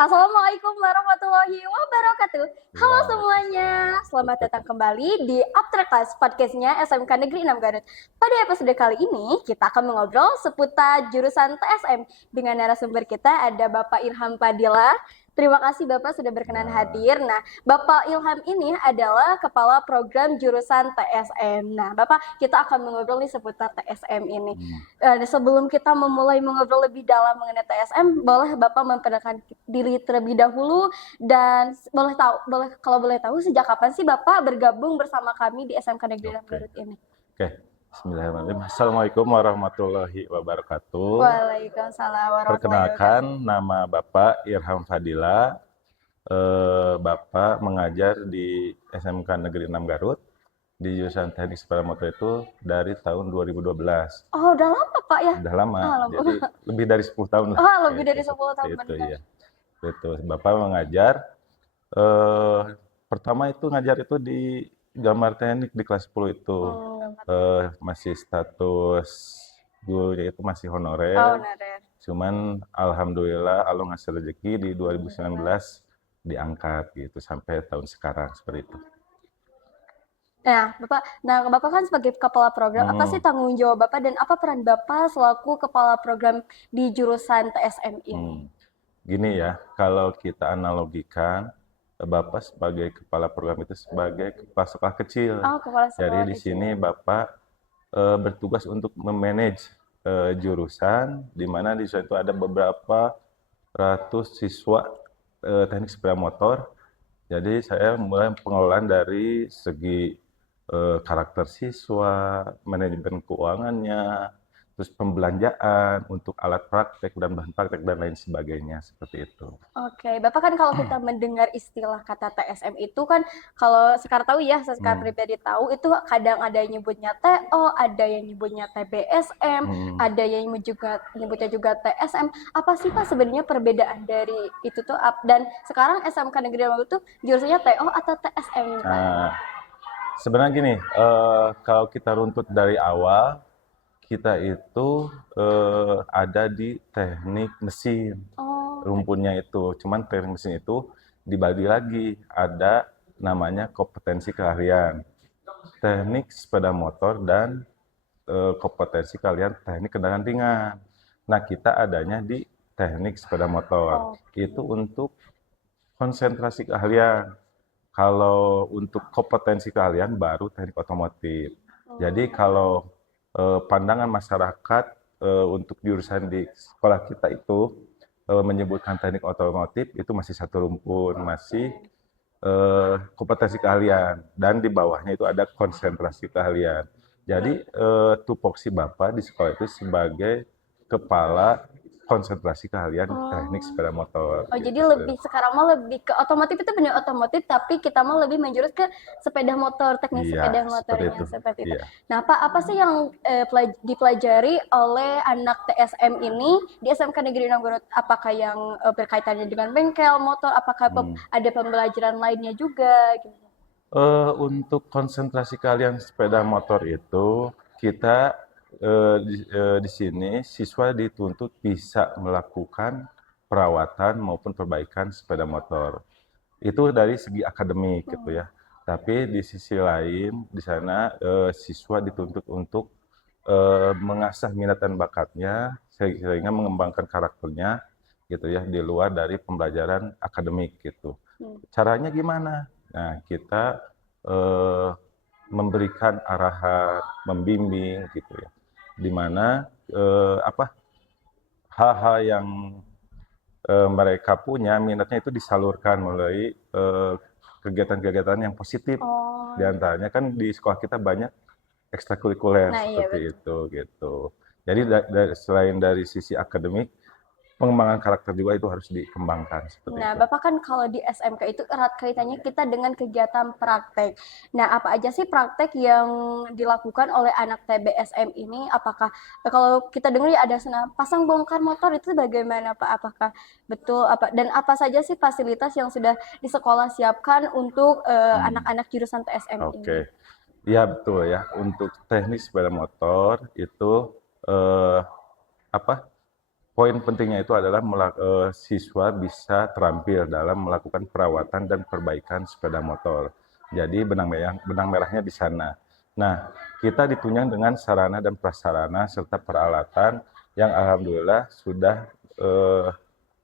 Assalamualaikum warahmatullahi wabarakatuh. Halo Waalaikumsalam. semuanya, selamat datang kembali di After Class podcastnya SMK Negeri 6 Garut. Pada episode kali ini kita akan mengobrol seputar jurusan TSM dengan narasumber kita ada Bapak Ilham Fadila. Terima kasih Bapak sudah berkenan Nah, hadir. Nah, Bapak Ilham ini adalah Kepala Program Jurusan TSM. Nah, Bapak kita akan mengobrol nih seputar TSM ini. hmm, Sebelum kita memulai mengobrol lebih dalam mengenai TSM, boleh Bapak memperkenalkan diri terlebih dahulu dan kalau boleh tahu sejak kapan sih Bapak bergabung bersama kami di SMK Negeri 6 oke, Garut ini? oke. Bismillahirrahmanirrahim. Assalamualaikum warahmatullahi wabarakatuh. Waalaikumsalam warahmatullahi Perkenalkan, wabarakatuh. nama Bapak Irham Fadila. Bapak mengajar di SMK Negeri 6 Garut di jurusan Teknik Sepeda Motor itu dari tahun 2012. Oh, udah lama Pak ya? Udah lama, Ah, lama. jadi lebih dari 10 tahun lah. Oh, lebih Gitu, dari 10 tahun seperti itu benar. ya. Gitu. Bapak mengajar. eh, Pertama itu ngajar itu di gambar teknik di kelas 10 itu. Gambar. Masih status gurunya itu masih Oh, honorer. Nader. Cuman alhamdulillah Allah ngasih rezeki di 2019 diangkat gitu sampai tahun sekarang seperti itu. Bapak kan sebagai kepala program, apa sih Hmm, tanggung jawab Bapak dan apa peran Bapak selaku kepala program di jurusan TSM ini? hmm. Gini ya, kalau kita analogikan, Bapak sebagai kepala program itu sebagai kepala sekolah kecil. Oh, kepala Jadi sekolah di kecil. sini Bapak bertugas untuk memanage jurusan, di mana di situ ada beberapa ratus siswa teknik sepeda motor. Jadi saya mulai pengelolaan dari segi karakter siswa, manajemen keuangannya, terus pembelanjaan untuk alat praktek dan bahan praktek dan lain sebagainya seperti itu. Oke, Bapak kan kalau kita mendengar istilah kata TSM itu kan kalau Sekar tahu ya, Sekar Hmm, pribadi tahu itu kadang ada yang nyebutnya TO, ada yang nyebutnya TBSM, hmm. ada yang nyebutnya juga TSM. Apa sih Pak sebenarnya perbedaan dari itu tuh? Dan sekarang SMK Negeri Lama itu jurusannya TO atau TSM nih Pak? Nah, sebenarnya gini, kalau kita runtut dari awal, kita itu ada di teknik mesin. Oh, Rumpunnya itu. Cuman teknik mesin itu dibagi lagi. Ada namanya kompetensi keahlian. Teknik sepeda motor dan kompetensi keahlian teknik kendaraan ringan. Nah, kita adanya di teknik sepeda motor. oh, Itu untuk konsentrasi keahlian. Kalau untuk kompetensi keahlian baru teknik otomotif. Jadi kalau pandangan masyarakat untuk jurusan di sekolah kita itu menyebutkan teknik otomotif itu masih satu rumpun, masih kompetensi keahlian dan di bawahnya itu ada konsentrasi keahlian. Jadi tupoksi Bapak di sekolah itu sebagai kepala konsentrasi keahlian teknik oh. sepeda motor Oh, jadi gitu. lebih sekarang mah lebih ke otomotif itu benar otomotif, tapi kita mah lebih menjurus ke sepeda motor, teknik Iya, sepeda seperti motornya itu. seperti itu. Iya. Nah, Pak, apa sih yang dipelajari oleh anak TSM ini di SMK Negeri 6 Garut? Apakah yang berkaitannya dengan bengkel motor? Apakah Hmm. ada pembelajaran lainnya juga? Gitu. Untuk konsentrasi kalian sepeda motor itu, kita di sini siswa dituntut bisa melakukan perawatan maupun perbaikan sepeda motor. Itu dari segi akademik gitu ya. Tapi di sisi lain, di sana siswa dituntut untuk mengasah minat dan bakatnya sehingga mengembangkan karakternya gitu ya di luar dari pembelajaran akademik gitu. Caranya gimana? Nah, kita eh, memberikan arahan, membimbing gitu ya. Di mana hal-hal yang mereka punya minatnya itu disalurkan melalui kegiatan-kegiatan yang positif. Di Oh, antaranya kan di sekolah kita banyak ekstrakurikuler nah iya seperti betul. itu gitu. Jadi selain dari sisi akademik, pengembangan karakter juga itu harus dikembangkan seperti Nah, itu. Bapak kan kalau di SMK itu erat kaitannya kita dengan kegiatan praktek. Nah, apa aja sih praktek yang dilakukan oleh anak TBSM ini? Apakah kalau kita dengar ya ada senam pasang bongkar motor itu bagaimana Pak? Apakah betul apa dan apa saja sih fasilitas yang sudah di sekolah siapkan untuk Hmm, anak-anak jurusan TSM oke. ini? Iya betul ya. Untuk teknis sepeda motor itu eh, apa poin pentingnya itu adalah siswa bisa terampil dalam melakukan perawatan dan perbaikan sepeda motor. Jadi benang merahnya di sana. Nah, kita ditunjang dengan sarana dan prasarana serta peralatan yang alhamdulillah sudah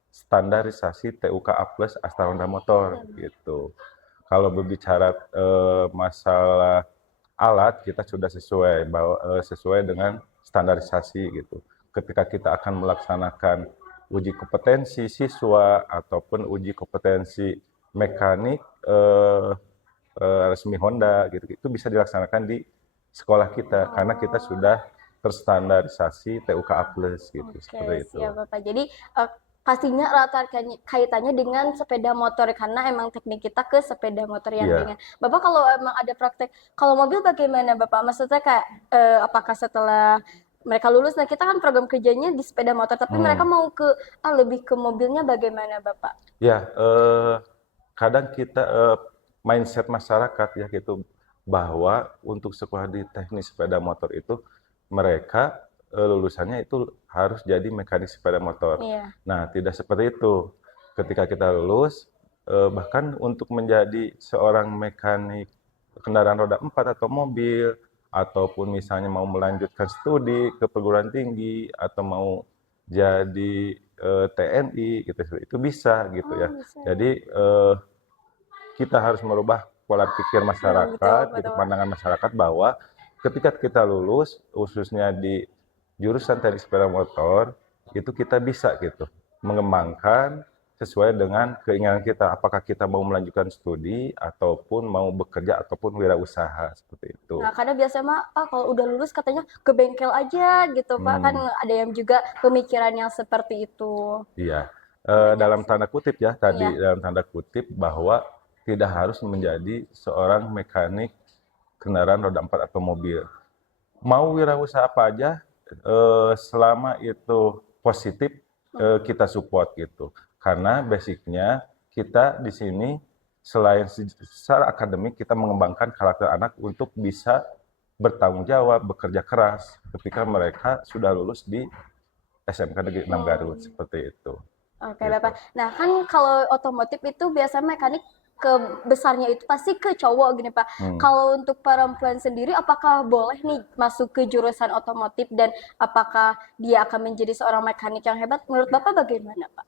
standarisasi TUK A+ Asta Honda Motor gitu. Kalau berbicara masalah alat, kita sudah sesuai dengan standarisasi gitu. Ketika kita akan melaksanakan uji kompetensi siswa ataupun uji kompetensi mekanik resmi Honda gitu, itu bisa dilaksanakan di sekolah kita karena kita sudah terstandarisasi TUK A+ gitu, seperti Oke, itu. siap Bapak. Jadi pastinya erat kaitannya dengan sepeda motor karena emang teknik kita ke sepeda motor yang Iya. ringan. Bapak kalau emang ada praktek, kalau mobil bagaimana Bapak? Maksudnya kayak apakah setelah mereka lulus, nah kita kan program kerjanya di sepeda motor, tapi mereka mau ke lebih ke mobilnya bagaimana Bapak? Ya, kadang kita mindset masyarakat ya gitu bahwa untuk sekolah di teknik sepeda motor itu mereka lulusannya itu harus jadi mekanik sepeda motor. Iya. Nah, tidak seperti itu. Ketika kita lulus, bahkan untuk menjadi seorang mekanik kendaraan roda 4 atau mobil, ataupun misalnya mau melanjutkan studi ke perguruan tinggi, atau mau jadi TNI, gitu, itu bisa gitu ya. Bisa. Jadi kita harus merubah pola pikir masyarakat, gitu, pandangan masyarakat bahwa ketika kita lulus, khususnya di jurusan teknik sepeda motor, itu kita bisa gitu mengembangkan sesuai dengan keinginan kita. Apakah kita mau melanjutkan studi ataupun mau bekerja ataupun wirausaha seperti itu. Nah, karena biasanya mah kalau udah lulus katanya ke bengkel aja gitu Pak, kan ada yang juga pemikiran yang seperti itu. Iya. Dalam tanda kutip ya tadi, Iya. dalam tanda kutip bahwa tidak harus menjadi seorang mekanik kendaraan roda 4 atau mobil. Mau wirausaha apa aja, selama itu positif, kita support gitu. Karena basicnya kita di sini selain secara akademik kita mengembangkan karakter anak untuk bisa bertanggung jawab, bekerja keras ketika mereka sudah lulus di SMK Negeri 6 Garut, seperti itu. Oke, Bapak. Nah, kan kalau otomotif itu biasanya mekanik ke besarnya itu pasti ke cowok gini, Pak. Kalau untuk perempuan sendiri, apakah boleh nih masuk ke jurusan otomotif dan apakah dia akan menjadi seorang mekanik yang hebat? Menurut Bapak bagaimana, Pak?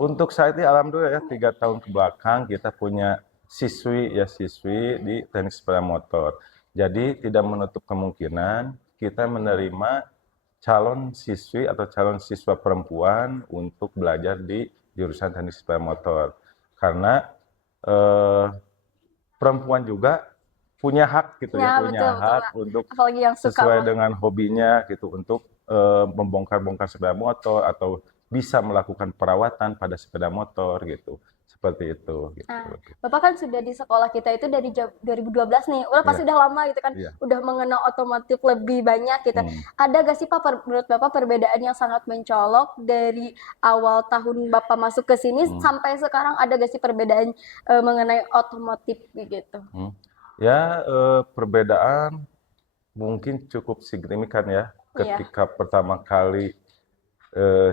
Untuk saat ini alhamdulillah ya 3 tahun ke belakang kita punya siswi di teknik sepeda motor. Jadi tidak menutup kemungkinan kita menerima calon siswi atau calon siswa perempuan untuk belajar di jurusan teknik sepeda motor. Karena perempuan juga punya hak gitu ya, punya hak untuk apalagi yang suka sesuai dengan hobinya gitu untuk membongkar-bongkar sepeda motor atau bisa melakukan perawatan pada sepeda motor gitu. Seperti itu gitu. Bapak kan sudah di sekolah kita itu dari 2012 nih. Udah pasti udah lama gitu kan. Udah mengenal otomotif lebih banyak gitu. Ada gak sih Pak menurut Bapak perbedaan yang sangat mencolok dari awal tahun Bapak masuk ke sini sampai sekarang, ada gak sih perbedaan mengenai otomotif gitu? Ya, perbedaan mungkin cukup signifikan ya. Ketika pertama kali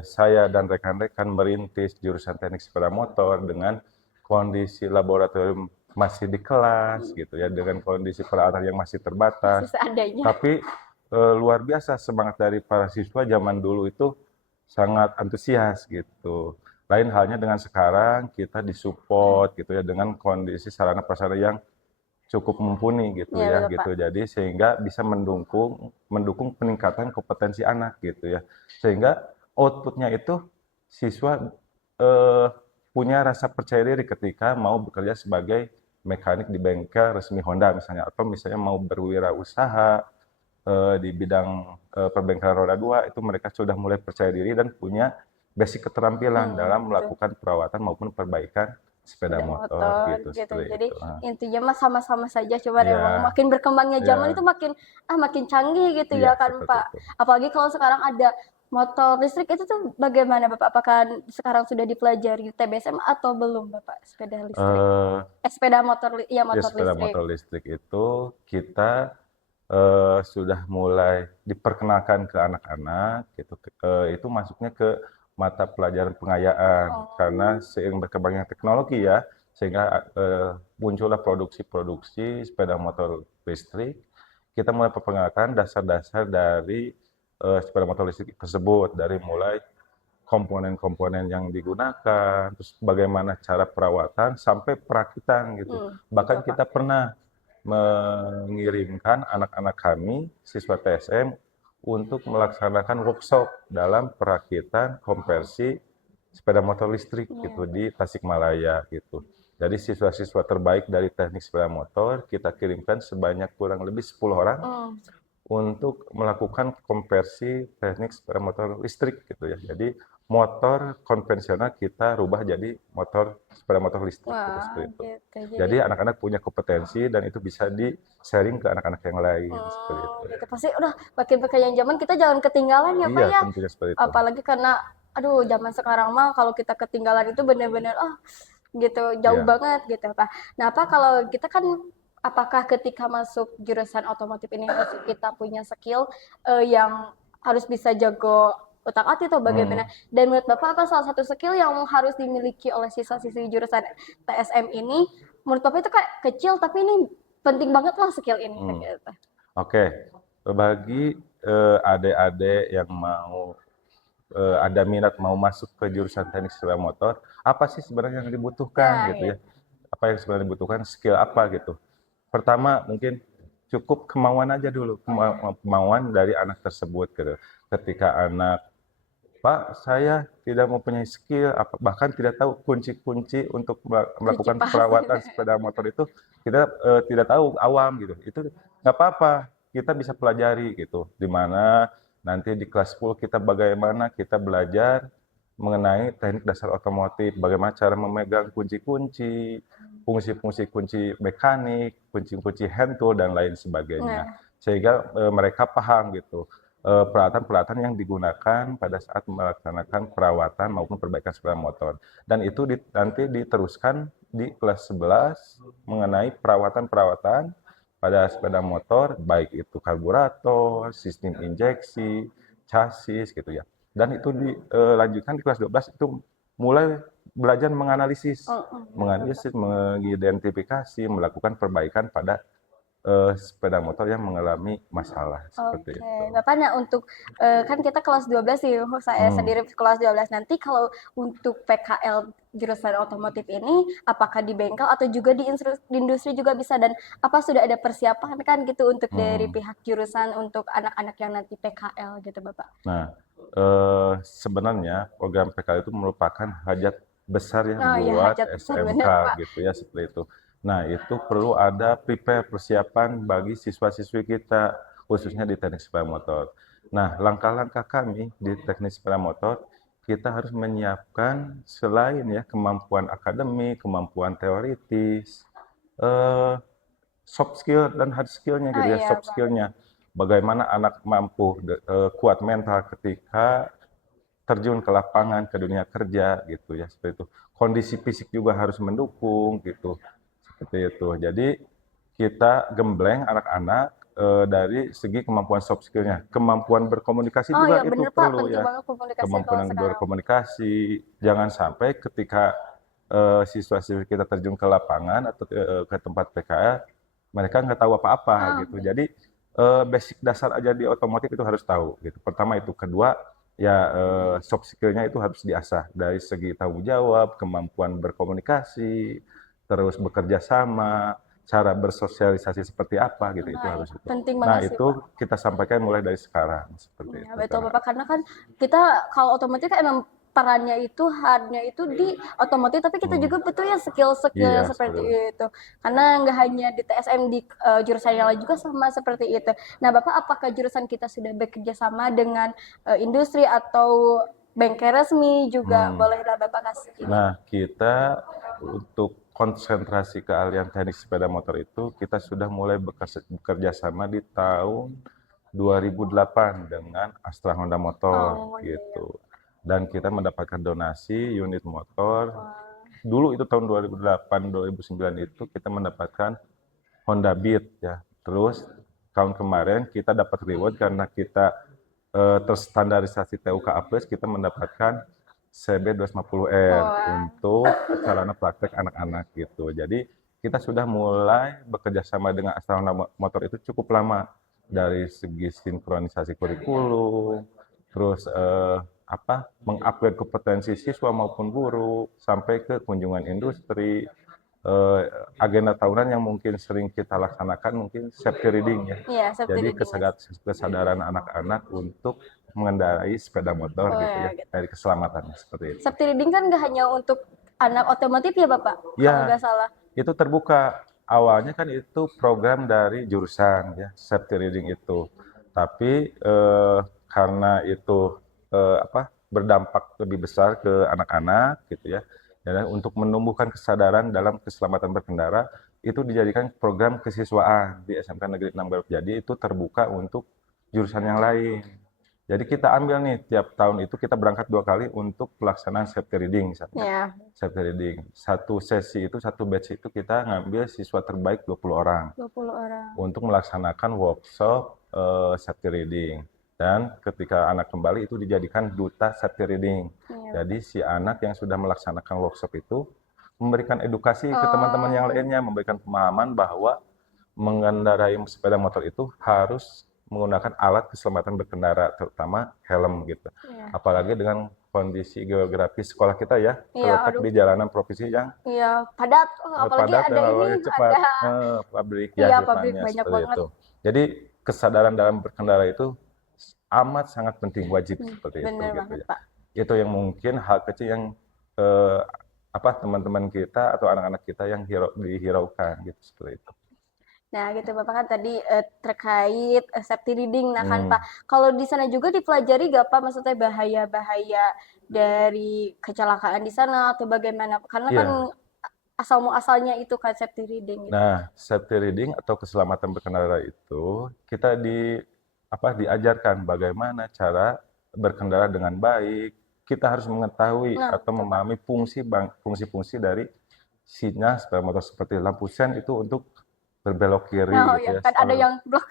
saya dan rekan-rekan merintis jurusan teknik sepeda motor dengan kondisi laboratorium masih di kelas gitu ya, dengan kondisi peralatan yang masih terbatas. Tapi luar biasa semangat dari para siswa zaman dulu itu sangat antusias gitu. Lain halnya dengan sekarang kita disupport gitu ya dengan kondisi sarana prasarana yang cukup mumpuni gitu ya gitu. Jadi sehingga bisa mendukung peningkatan kompetensi anak gitu ya. Sehingga outputnya itu siswa punya rasa percaya diri ketika mau bekerja sebagai mekanik di bengkel resmi Honda misalnya, atau misalnya mau berwirausaha di bidang perbengkelan roda 2, itu mereka sudah mulai percaya diri dan punya basic keterampilan dalam melakukan perawatan maupun perbaikan sepeda motor gitu. Jadi intinya mah sama-sama saja, coba emang makin berkembangnya zaman itu makin canggih gitu ya kan Pak. Apalagi kalau sekarang ada motor listrik, itu tuh bagaimana Bapak? Apakah sekarang sudah dipelajari TBSM atau belum Bapak sepeda listrik? Sepeda motor motor listrik itu kita sudah mulai diperkenalkan ke anak-anak gitu. Itu masuknya ke mata pelajaran pengayaan karena seiring berkembangnya teknologi ya, sehingga muncullah produksi-produksi sepeda motor listrik. Kita mulai perkenalkan dasar-dasar dari sepeda motor listrik tersebut, dari mulai komponen-komponen yang digunakan, terus bagaimana cara perawatan sampai perakitan gitu. Bahkan kita pernah mengirimkan anak-anak kami, siswa TSM, untuk melaksanakan workshop dalam perakitan konversi sepeda motor listrik gitu di Tasikmalaya gitu. Jadi siswa-siswa terbaik dari teknik sepeda motor kita kirimkan sebanyak kurang lebih 10 orang untuk melakukan konversi teknik sepeda motor listrik gitu ya. Jadi motor konvensional kita rubah jadi sepeda motor listrik gitu, seperti itu. Gitu. Jadi anak-anak punya kompetensi dan itu bisa di-sharing ke anak-anak yang lain seperti itu. Gitu. Pasti udah makin perkembangan zaman kita jangan ketinggalan ya Pak Iya, ya. tentunya seperti itu. Apalagi karena aduh zaman sekarang mah kalau kita ketinggalan itu benar-benar gitu jauh Iya. banget gitu Pak. Nah, Pak kalau kita kan apakah ketika masuk jurusan otomotif ini harus kita punya skill yang harus bisa jago otak-atik atau bagaimana? Dan menurut Bapak apa salah satu skill yang harus dimiliki oleh siswa-siswi jurusan TSM ini? Menurut Bapak itu kayak kecil tapi ini penting banget lah skill ini gitu. Oke, bagi adik-adik yang mau ada minat mau masuk ke jurusan teknik sepeda motor, apa sih sebenarnya yang dibutuhkan gitu ya? Apa yang sebenarnya dibutuhkan, skill apa gitu? Pertama mungkin cukup kemauan aja dulu, kemauan dari anak tersebut gitu. Ketika anak, Pak, saya tidak mempunyai skill, bahkan tidak tahu kunci-kunci untuk melakukan perawatan sepeda motor itu, kita tidak tahu, awam gitu. Itu nggak apa-apa, kita bisa pelajari gitu. Dimana nanti di kelas 10 kita bagaimana kita belajar mengenai teknik dasar otomotif, bagaimana cara memegang kunci-kunci, fungsi-fungsi kunci mekanik, kunci-kunci hand tool, dan lain sebagainya. Sehingga mereka paham gitu. Peralatan-peralatan yang digunakan pada saat melaksanakan perawatan maupun perbaikan sepeda motor. Dan itu nanti diteruskan di kelas 11 mengenai perawatan-perawatan pada sepeda motor, baik itu karburator, sistem injeksi, chassis gitu ya. Dan itu dilanjutkan di kelas 12 itu mulai belajar menganalisis, mengidentifikasi, melakukan perbaikan pada sepeda motor yang mengalami masalah seperti itu. Bapak, nah untuk kan kita kelas 12 sih, saya sendiri kelas 12 nanti kalau untuk PKL jurusan otomotif ini apakah di bengkel atau juga di industri juga bisa, dan apa sudah ada persiapan kan gitu untuk dari pihak jurusan untuk anak-anak yang nanti PKL gitu Bapak? Nah, sebenarnya program PKL itu merupakan hajat besar ya buat SMK gitu ya, seperti itu. Nah, itu perlu ada persiapan bagi siswa-siswi kita, khususnya di teknik sepeda motor. Nah, langkah-langkah kami di teknik sepeda motor, kita harus menyiapkan selain ya kemampuan akademik, kemampuan teoritis, soft skill dan hard skillnya gitu ya, soft skillnya. Bagaimana anak mampu kuat mental ketika terjun ke lapangan, ke dunia kerja gitu ya, seperti itu. Kondisi fisik juga harus mendukung gitu. Seperti itu. Jadi kita gembleng anak-anak dari segi kemampuan soft skill-nya. Kemampuan berkomunikasi juga itu perlu ya. Kemampuan berkomunikasi. Jangan sampai ketika siswa-siswi kita terjun ke lapangan atau ke tempat PKL, mereka nggak tahu apa-apa gitu. Jadi basic dasar aja di otomotif itu harus tahu gitu. Pertama itu, kedua ya soft skill-nya itu harus diasah dari segi tanggung jawab, kemampuan berkomunikasi, terus bekerja sama, cara bersosialisasi seperti apa gitu, itu harus itu. Nah, itu kita sampaikan mulai dari sekarang seperti itu. Betul Bapak, karena kan kita kalau otomotif kan emang perannya itu hardnya itu di otomotif, tapi kita juga betul ya skill-skill seperti itu. Karena nggak hanya di TSM, di jurusan yang lain juga sama seperti itu. Nah, Bapak, apakah jurusan kita sudah bekerja sama dengan industri atau bengkel resmi juga? Bolehlah Bapak kasih. Nah, kita untuk konsentrasi keahlian teknik sepeda motor itu kita sudah mulai bekerja sama di tahun 2008 dengan Astra Honda Motor gitu. Dan kita mendapatkan donasi unit motor. Dulu itu tahun 2008 2009 itu kita mendapatkan Honda Beat ya. Terus tahun kemarin kita dapat reward karena kita terstandarisasi TUK A+, kita mendapatkan CB 250R Wah. untuk sarana praktek anak-anak gitu. Jadi kita sudah mulai bekerja sama dengan Astronaut Motor itu cukup lama, dari segi sinkronisasi kurikulum, terus mengupgrade kompetensi siswa maupun guru, sampai ke kunjungan industri, agenda tahunan yang mungkin sering kita laksanakan mungkin safety reading ya. Iya, safety Jadi reading. kesadaran anak-anak untuk mengendarai sepeda motor Oh gitu ya, ya, gitu. dari keselamatannya seperti itu. Safety reading kan nggak hanya untuk anak otomotif ya Bapak, kalau Ya, nggak salah. itu terbuka. Awalnya kan itu program dari jurusan ya, safety reading itu. Tapi karena itu berdampak lebih besar ke anak-anak gitu ya. Dan untuk menumbuhkan kesadaran dalam keselamatan berkendara, itu dijadikan program kesiswaan di SMK Negeri 6 Garut. Jadi itu terbuka untuk jurusan yang lain. Jadi kita ambil nih, tiap tahun itu kita berangkat 2 kali untuk pelaksanaan safety reading misalnya. Ya, Safety reading. Satu sesi itu, satu batch itu kita ngambil siswa terbaik 20 orang 20 orang. untuk melaksanakan workshop safety reading. Dan ketika anak kembali itu dijadikan duta safety reading. Iya. Jadi si anak yang sudah melaksanakan workshop itu memberikan edukasi ke teman-teman yang lainnya, memberikan pemahaman bahwa mengendarai sepeda motor itu harus menggunakan alat keselamatan berkendara, terutama helm gitu. Iya. Apalagi dengan kondisi geografis sekolah kita ya, Iya, terletak aduh. di jalanan provinsi yang Iya, padat. Apalagi padat ada dan lalu ini, cepat, ada pabrik iya, ya pabrik depannya banyak seperti banget. itu. Jadi kesadaran dalam berkendara itu amat sangat penting, wajib seperti itu Bener gitu banget, ya. Pak. Itu yang mungkin hal kecil yang teman-teman kita atau anak-anak kita yang dihiraukan gitu seperti itu. Nah, gitu Bapak kan tadi terkait safety reading. Nah, kan Hmm. Pak, kalau di sana juga dipelajari gak Pak, maksudnya bahaya-bahaya dari kecelakaan di sana atau bagaimana? Karena Iya. kan asal muasalnya itu kan safety reading gitu. Nah, safety reading atau keselamatan berkendara itu kita diajarkan bagaimana cara berkendara dengan baik. Kita harus mengetahui Nah, atau memahami fungsi-fungsi dari sinyal sepeda motor, seperti lampu sen itu untuk berbelok kiri oh gitu ya, ya. kan ada yang blok.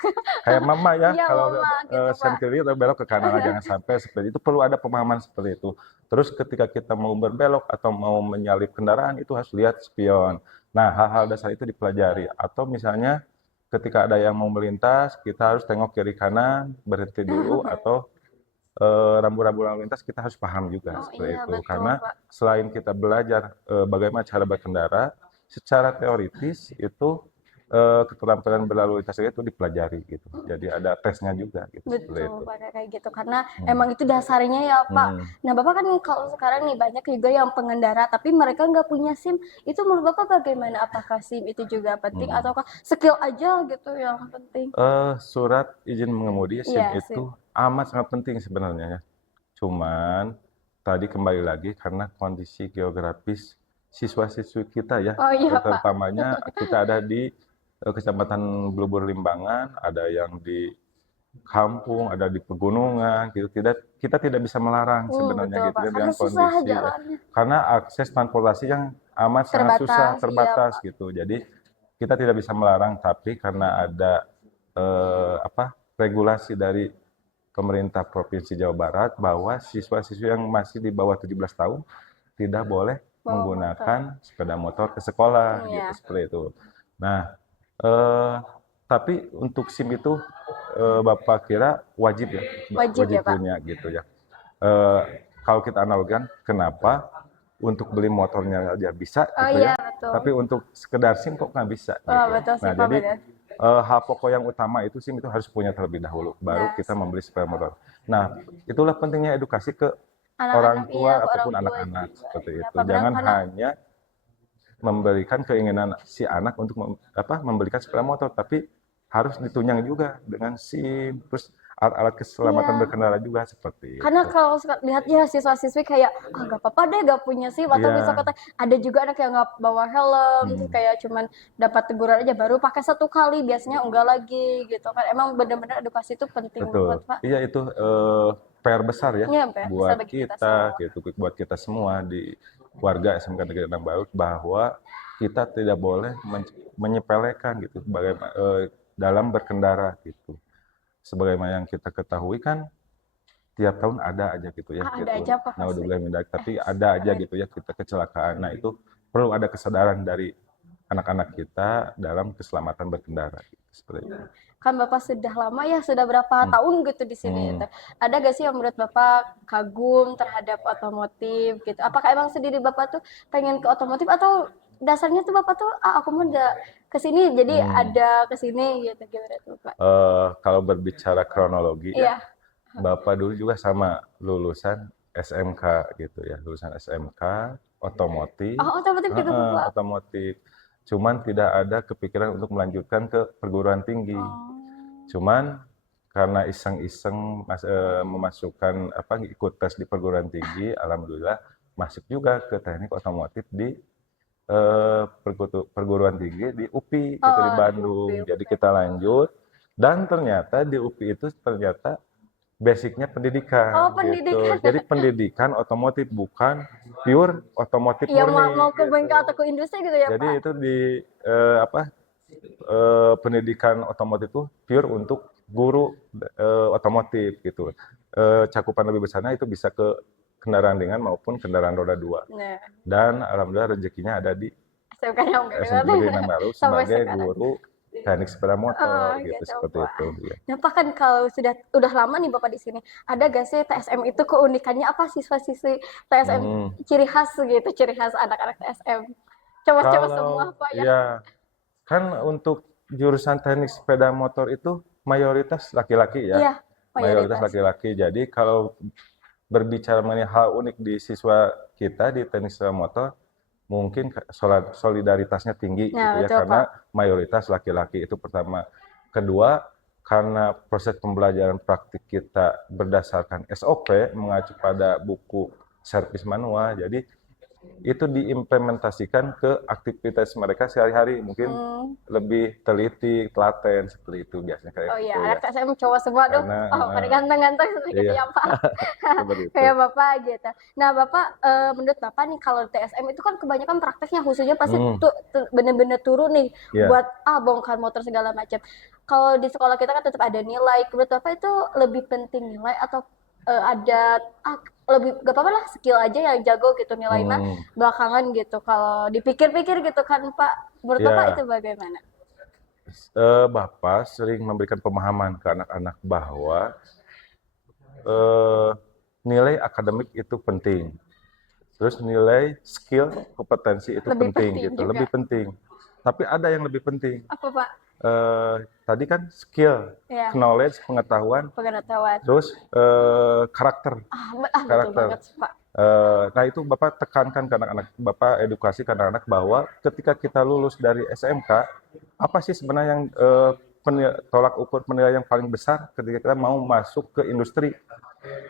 Kayak mama ya, Iya, kalau Mama, gitu sen Pak. kiri atau belok ke kanan, jangan sampai seperti itu. Perlu ada pemahaman seperti itu. Terus ketika kita mau berbelok atau mau menyalip kendaraan, itu harus lihat spion. Nah, hal-hal dasar itu dipelajari. Atau misalnya ketika ada yang mau melintas, kita harus tengok kiri kanan, berhenti dulu, atau rambu-rambu lalu lintas kita harus paham juga Oh seperti iya, itu. betul Karena Pak. selain kita belajar bagaimana cara berkendara, secara teoritis itu keterampilan berlalu lintas itu dipelajari gitu. Jadi ada tesnya juga gitu seperti itu. Betul, Pak, kayak gitu. Karena emang itu dasarnya ya, Pak. Nah, Bapak kan kalau sekarang nih banyak juga yang pengendara, tapi mereka nggak punya SIM. Itu menurut Bapak bagaimana? Apakah SIM itu juga penting, ataukah skill aja gitu yang penting? Surat izin mengemudi SIM Iya, itu amat sangat penting sebenarnya ya. Cuman tadi kembali lagi karena kondisi geografis siswa-siswi kita ya, Oh iya, Pak. terutamanya kita ada di Kecamatan Blubur Limbangan, ada yang di kampung, ada di pegunungan gitu. Kita tidak bisa melarang sebenarnya betul, gitu Pak. ya, Karena dengan susah kondisi ya. jalannya. Karena akses transportasi yang amat sangat susah, Terbatas, iya, terbatas Pak. gitu. Jadi kita tidak bisa melarang, tapi karena ada regulasi dari pemerintah Provinsi Jawa Barat bahwa siswa-siswi yang masih di bawah 17 tahun tidak boleh menggunakan sepeda motor ke sekolah Iya. gitu, seperti itu. Nah, tapi untuk SIM itu Bapak kira wajib ya? Wajib ya, Pak? punya gitu ya. Kalau kita analogikan, kenapa untuk beli motornya aja bisa Oh gitu iya, ya, betul. tapi untuk sekedar SIM kok nggak bisa Oh, gitu. betul sih, Nah, Pak, jadi benar. hal pokok yang utama itu SIM itu harus punya terlebih dahulu, baru Nah, kita membeli sepeda motor. Nah, itulah pentingnya edukasi ke Anak-anak, orang iya, tua ke ataupun orang tua anak-anak juga. seperti Iya, itu. Pak, benar, Jangan karena hanya memberikan keinginan si anak untuk membelikan sepeda motor, tapi harus ditunjang juga dengan SIM, terus alat-alat keselamatan Iya. berkendara juga seperti Karena itu. kalau lihat ya siswa-siswi kayak gak apa-apa deh gak punya SIM, atau Iya. misalkan ada juga anak yang nggak bawa helm, terus kayak cuman dapat teguran aja baru pakai 1 kali, biasanya enggak lagi gitu kan. Emang benar-benar edukasi itu penting banget, Betul. Pak. Iya, itu PR besar ya Iya, PR besar buat bagi kita kita semua. gitu, buat kita semua di warga SMK Negeri 6 Garut, bahwa kita tidak boleh menyepelekan gitu dalam berkendara gitu. Sebagaimana yang kita ketahui kan tiap tahun ada aja gitu ya Ada gitu. aja apa pasti. Naudzubillah min dzalik, tapi ada aja gitu ya kita kecelakaan. Nah, itu perlu ada kesadaran dari anak-anak kita dalam keselamatan berkendara gitu, seperti itu. Kan Bapak sudah lama ya, sudah berapa tahun gitu di sini gitu. Ada gak sih yang menurut Bapak kagum terhadap otomotif gitu? Apakah emang sendiri Bapak tuh pengen ke otomotif atau dasarnya tuh Bapak tuh aku mau ke sini jadi ada ke sini gitu, gimana tuh Pak? Kalau berbicara kronologi Iya. ya, Bapak dulu juga sama lulusan SMK gitu ya, lulusan SMK otomotif. Oh, otomotif juga Bapak. Otomotif. Cuman tidak ada kepikiran untuk melanjutkan ke perguruan tinggi. Oh. Cuman karena iseng-iseng memasukkan ikut tes di perguruan tinggi, alhamdulillah masuk juga ke teknik otomotif di perguruan tinggi di UPI gitu di Bandung. UPI. Jadi kita lanjut dan ternyata di UPI itu ternyata basicnya pendidikan. Oh, pendidikan. Gitu. Jadi pendidikan otomotif bukan pure otomotif Iya, murni. mau ke gitu. bengkel atau ke industri gitu ya Jadi Pak? itu di pendidikan otomotif itu pure untuk guru otomotif gitu. Cakupan lebih besarnya itu bisa ke kendaraan ringan maupun kendaraan roda 2. Nah, Dan alhamdulillah rezekinya ada di SMK yang SMK Negeri Nambaru sampai sebagai sekarang. guru teknik sepeda motor gitu gitu, seperti Pak. itu. Ya. Nah, Pak, kan kalau udah lama nih Bapak di sini, ada gak sih TSM itu keunikannya apa siswa-siswi TSM ciri khas gitu, ciri khas anak-anak TSM? Coba semua Pak ya. Ya, kan untuk jurusan teknik sepeda motor itu mayoritas laki-laki ya. Iya, mayoritas laki-laki. Jadi kalau berbicara mengenai hal unik di siswa kita di teknik sepeda motor, mungkin solidaritasnya tinggi gitu ya, betul, karena Pak. mayoritas laki-laki itu pertama. Kedua, karena proses pembelajaran praktik kita berdasarkan SOP mengacu pada buku servis manual, jadi itu diimplementasikan ke aktivitas mereka sehari-hari, mungkin lebih teliti, telaten seperti itu biasanya kayak Oh iya, gitu, anak TSM cowok semua dong. Pada ganteng-ganteng gitu iya. ya Pak. Kayak Bapak gitu. Nah Bapak, menurut Bapak nih kalau TSM itu kan kebanyakan prakteknya khususnya pasti bener-bener turun nih buat bongkar motor segala macam. Kalau di sekolah kita kan tetap ada nilai. Menurut Bapak itu lebih penting nilai atau ada lebih gak apa-apa lah skill aja yang jago gitu nilai mah belakangan gitu. Kalau dipikir-pikir gitu kan Pak, menurut Bapak itu bagaimana? Bapak sering memberikan pemahaman ke anak-anak bahwa nilai akademik itu penting, terus nilai skill kompetensi itu penting gitu, lebih penting. Tapi ada yang lebih penting. Apa Pak? Tadi kan skill, knowledge, pengetahuan, terus karakter. Betul banget, Pak. Nah itu Bapak tekankan ke anak-anak, Bapak edukasi ke anak-anak bahwa ketika kita lulus dari SMK, apa sih sebenarnya yang tolak ukur penilaian yang paling besar ketika kita mau masuk ke industri?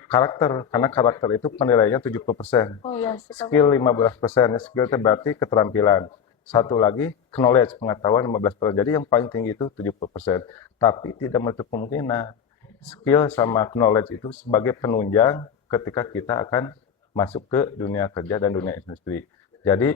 Karakter, karena karakter itu penilaiannya 70%. Oh, iya, skill 15%, skill itu berarti keterampilan. Satu lagi, knowledge, pengetahuan 15%. Jadi yang paling tinggi itu 70%. Tapi tidak menutup kemungkinan skill sama knowledge itu sebagai penunjang ketika kita akan masuk ke dunia kerja dan dunia industri. Jadi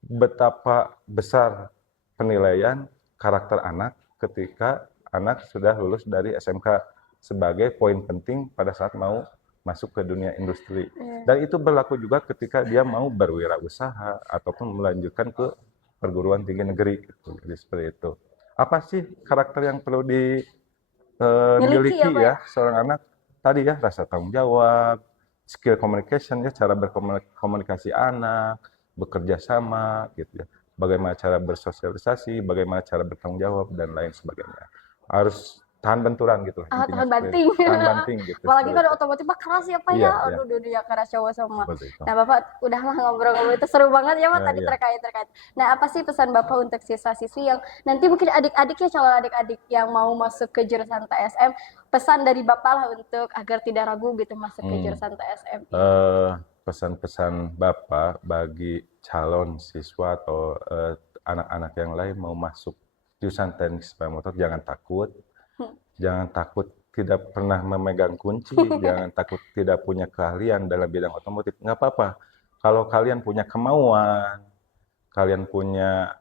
betapa besar penilaian karakter anak ketika anak sudah lulus dari SMK sebagai poin penting pada saat mau masuk ke dunia industri. Dan itu berlaku juga ketika dia mau berwirausaha ataupun melanjutkan ke perguruan tinggi negeri. Jadi seperti itu. Apa sih karakter yang perlu dimiliki ya seorang anak? Tadi ya rasa tanggung jawab, skill communication ya, cara berkomunikasi anak, bekerja sama gitu ya. Bagaimana cara bersosialisasi, bagaimana cara bertanggung jawab dan lain sebagainya. Harus tahan benturan gitu. Tahan banting. Tahan banting gitu. Apalagi kalau otomotif keras ya Pak ya. Aduh, dunia keras cowok semua. Nah Bapak udah lah ngobrol-ngobrol itu seru banget ya Pak tadi terkait. Nah apa sih pesan Bapak untuk siswa-siswi yang nanti mungkin adik-adiknya, calon adik-adik yang mau masuk ke jurusan TSM, pesan dari Bapak lah untuk agar tidak ragu gitu masuk ke jurusan TSM. Pesan-pesan Bapak bagi calon siswa atau anak-anak yang lain mau masuk jurusan teknik sepeda motor, jangan takut. Jangan takut tidak pernah memegang kunci, jangan takut tidak punya keahlian dalam bidang otomotif. Nggak apa-apa. Kalau kalian punya kemauan, kalian punya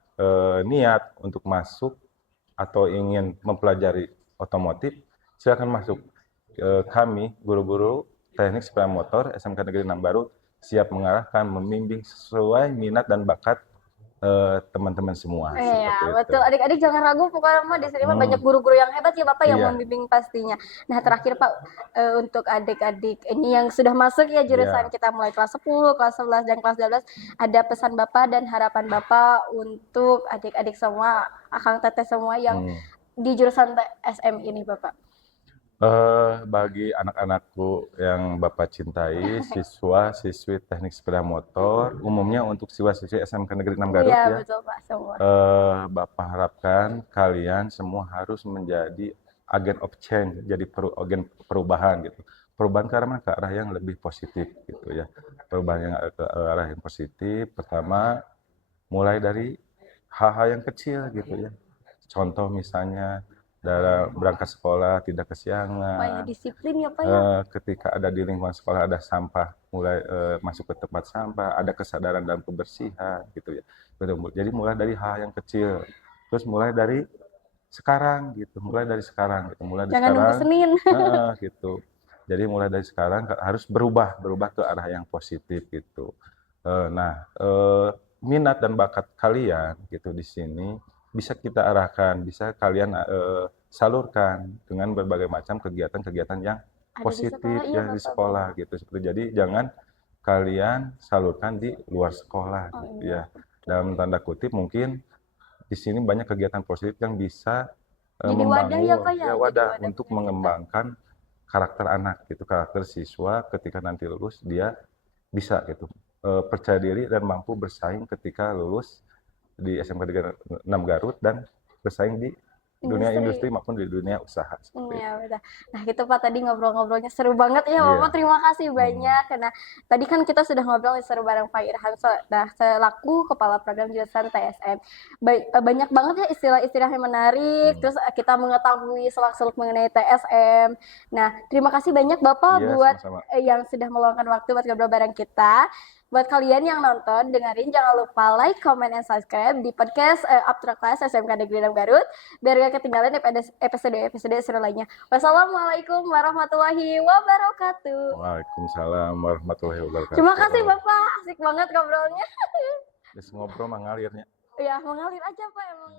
niat untuk masuk, atau ingin mempelajari otomotif, silakan masuk. Kami, guru-guru teknik sepeda motor SMK Negeri 6 Garut, siap mengarahkan, membimbing sesuai minat dan bakat teman-teman semua. Iya, Seperti itu. betul. Adik-adik jangan ragu, pokoknya mah di sini mah banyak guru-guru yang hebat ya Bapak yang Iya. membimbing pastinya. Nah, terakhir Pak, untuk adik-adik ini yang sudah masuk ya jurusan Iya. kita mulai kelas 10, kelas 11, dan kelas 12, ada pesan Bapak dan harapan Bapak untuk adik-adik semua, akang teteh semua yang di jurusan TSM ini Bapak. Bagi anak-anakku yang Bapak cintai, siswa-siswi teknik sepeda motor, umumnya untuk siswa-siswi SMK Negeri 6 Garut Iya, ya, betul Pak, semua. Bapak harapkan kalian semua harus menjadi agen of change, jadi agen perubahan gitu. Perubahan ke arah yang lebih positif gitu ya. Perubahan yang ke arah yang positif, pertama mulai dari hal-hal yang kecil gitu ya. Contoh misalnya dalam berangkat sekolah tidak Pak ya kesiangan, disiplin ya Pak ya. ketika ada di lingkungan sekolah ada sampah, mulai masuk ke tempat sampah, ada kesadaran dalam kebersihan gitu ya. Jadi mulai dari hal yang kecil, terus mulai dari sekarang gitu, mulai dari sekarang gitu, mulai dari Jangan nunggu sekarang, Senin. gitu. Jadi mulai dari sekarang harus berubah ke arah yang positif gitu. Nah, minat dan bakat kalian gitu di sini bisa kita arahkan, bisa kalian salurkan dengan berbagai macam kegiatan-kegiatan yang Ada di positif sekolah, iya ya di Bapak. sekolah gitu. Seperti jadi jangan kalian salurkan di luar sekolah Oh, gitu iya. ya. Dalam tanda kutip mungkin di sini banyak kegiatan positif yang bisa Jadi wadah ya Pak ya, jadi wadah wadah untuk punya kita. mengembangkan karakter anak gitu, karakter siswa ketika nanti lulus dia bisa gitu percaya diri dan mampu bersaing ketika lulus di SMK Negeri 6 Garut dan bersaing di dunia industri maupun di dunia usaha. Seperti Iya, betul. Nah, gitu Pak, tadi ngobrol-ngobrolnya seru banget ya, Iya. Bapak. Terima kasih banyak. Karena tadi kan kita sudah ngobrol seru bareng Pak Irham, selaku Kepala Program Jurusan TSM. Banyak banget ya istilah-istilah yang menarik, terus kita mengetahui selak-seluk mengenai TSM. Nah, terima kasih banyak Bapak Iya, buat sama-sama. yang sudah meluangkan waktu buat ngobrol bareng kita. Buat kalian yang nonton, dengerin, jangan lupa like, comment, and subscribe di podcast After Class SMK Negeri 6 Garut, biar gak ketinggalan episode seru lainnya. Wassalamualaikum warahmatullahi wabarakatuh. Waalaikumsalam warahmatullahi wabarakatuh. Terima kasih Bapak, asik banget ngobrolnya. Terus ngobrol mengalirnya. Ya, mengalir aja Pak emang.